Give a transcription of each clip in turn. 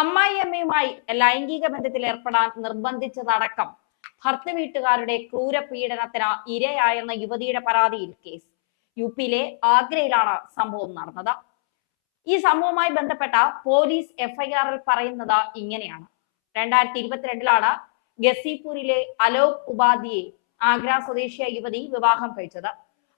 അമ്മായിയമ്മയുമായി ലൈംഗിക ബന്ധത്തിൽ ഏർപ്പെടാൻ നിർബന്ധിച്ചതടക്കം ഭർത്തൃ വീട്ടുകാരുടെ ക്രൂരപീഡനത്തിന് ഇരയായെന്ന യുവതിയുടെ പരാതിയിൽ കേസ്. യുപിയിലെ ആഗ്രയിലാണ് സംഭവം നടന്നത്. ഈ സംഭവവുമായി ബന്ധപ്പെട്ട പോലീസ് എഫ്ഐആറിൽ പറയുന്നത് ഇങ്ങനെയാണ്. 2022 ഗസിപൂരിലെ അലോക് ഉപാധ്യയെ ആഗ്ര സ്വദേശിയായ യുവതി വിവാഹം കഴിച്ചത്.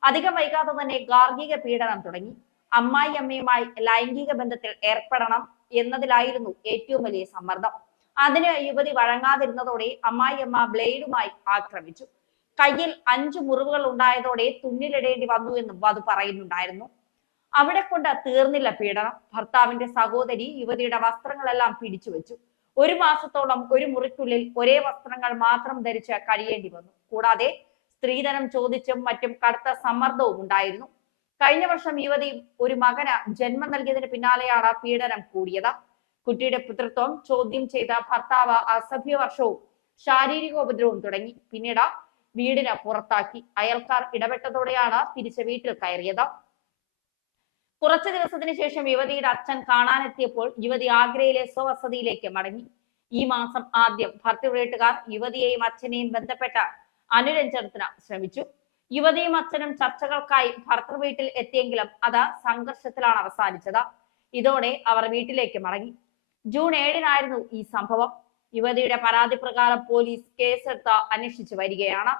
അധികം വൈകാതെ തന്നെ ഗാർഹിക പീഡനം തുടങ്ങി. അമ്മായിയമ്മയുമായി ലൈംഗിക ബന്ധത്തിൽ ഏർപ്പെടണം എന്നതിലായിരുന്നു ഏറ്റവും വലിയ സമ്മർദ്ദം. അതിന് യുവതി വഴങ്ങാതിരുന്നതോടെ അമ്മായിയമ്മ ബ്ലേഡുമായി ആക്രമിച്ചു. കയ്യിൽ 5 മുറിവുകൾ ഉണ്ടായതോടെ തുന്നിലിടേണ്ടി വന്നു എന്നും അത് പറയുന്നുണ്ടായിരുന്നു. അവിടെ കൊണ്ട് തീർന്നില്ല പീഡനം. ഭർത്താവിന്റെ സഹോദരി യുവതിയുടെ വസ്ത്രങ്ങളെല്ലാം പിടിച്ചു വെച്ചു. 1 മാസത്തോളം ഒരു മുറിക്കുള്ളിൽ ഒരേ വസ്ത്രങ്ങൾ മാത്രം ധരിച്ച് കഴിയേണ്ടി വന്നു. കൂടാതെ സ്ത്രീധനം ചോദിച്ചും മറ്റും കടുത്ത സമ്മർദ്ദവും ഉണ്ടായിരുന്നു. കഴിഞ്ഞ വർഷം യുവതി ഒരു മകന് ജന്മം നൽകിയതിന് പിന്നാലെയാണ് പീഡനം കൂടിയത്. കുട്ടിയുടെ പിതൃത്വം ചോദ്യം ചെയ്ത ഭർത്താവ് അസഭ്യവർഷവും ശാരീരികോപദ്രവവും തുടങ്ങി. പിന്നീട് വീടിന് പുറത്താക്കി. അയൽക്കാർ ഇടപെട്ടതോടെയാണ് തിരിച്ച് വീട്ടിൽ കയറിയത്. കുറച്ചു ദിവസത്തിന് ശേഷം യുവതിയുടെ അച്ഛൻ കാണാനെത്തിയപ്പോൾ യുവതി ആഗ്രയിലെ സ്വവസതിയിലേക്ക് മടങ്ങി. ഈ മാസം ആദ്യം ഭർത്തൃ വീട്ടുകാർ യുവതിയെയും അച്ഛനെയും ബന്ധപ്പെട്ട അനുരഞ്ജനത്തിന് ശ്രമിച്ചു. യുവതിയും അച്ഛനും ചർച്ചകൾക്കായി ഭർത്തൃ വീട്ടിൽ എത്തിയെങ്കിലും അത് സംഘർഷത്തിലാണ് അവസാനിച്ചത്. ഇതോടെ അവർ വീട്ടിലേക്ക് മടങ്ങി. ജൂൺ 7-നായിരുന്നു ഈ സംഭവം. യുവതിയുടെ പരാതി പ്രകാരം പോലീസ് കേസെടുത്ത് അന്വേഷിച്ചു വരികയാണ്.